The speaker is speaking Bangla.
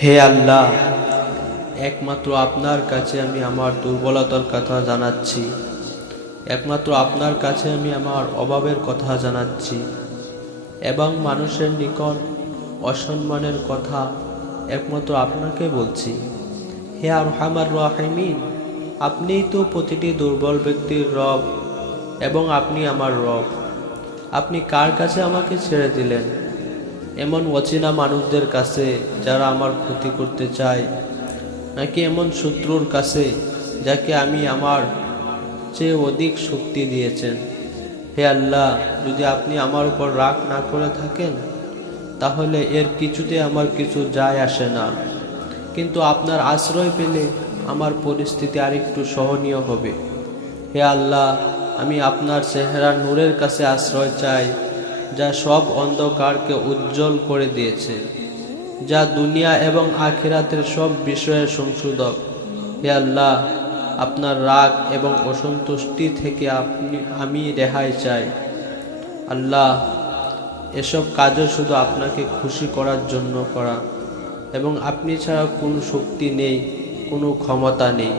হে আল্লাহ, একমাত্র আপনার কাছে আমি আমার দুর্বলতার কথা জানাচ্ছি। একমাত্র আপনার কাছে আমি আমার অভাবের কথা জানাচ্ছি এবং মানুষের নিকট অসম্মানের কথা একমাত্র আপনাকে বলছি। হে আরহামার রাহিমিন, আপনিই তো প্রতিটি দুর্বল ব্যক্তির রব এবং আপনি আমার রব। আপনি কার কাছে আমাকে ছেড়ে দিলেন? এমন অচেনা মানুষদের কাছে যারা আমার ক্ষতি করতে চায়, নাকি এমন শত্রুর কাছে যাকে আমি আমার চেয়ে অধিক শক্তি দিয়েছেন? হে আল্লাহ, যদি আপনি আমার উপর রাগ না করে থাকেন তাহলে এর কিছুতে আমার কিছু যায় আসে না, কিন্তু আপনার আশ্রয় পেলে আমার পরিস্থিতি আরেকটু সহনীয় হবে। হে আল্লাহ, আমি আপনার চেহারার নূরের কাছে আশ্রয় চাই, যা সব অন্ধকারকে উজ্জ্বল করে দিয়েছে, যা দুনিয়া এবং আখিরাতের সব বিষয়ের সংশোধক। হে আল্লাহ, আপনার রাগ এবং অসন্তুষ্টি থেকে আমি রেহাই চাই। আল্লাহ, এসব কাজও শুধু আপনাকে খুশি করার জন্য করা এবং আপনি ছাড়া কোনো শক্তি নেই, কোনো ক্ষমতা নেই।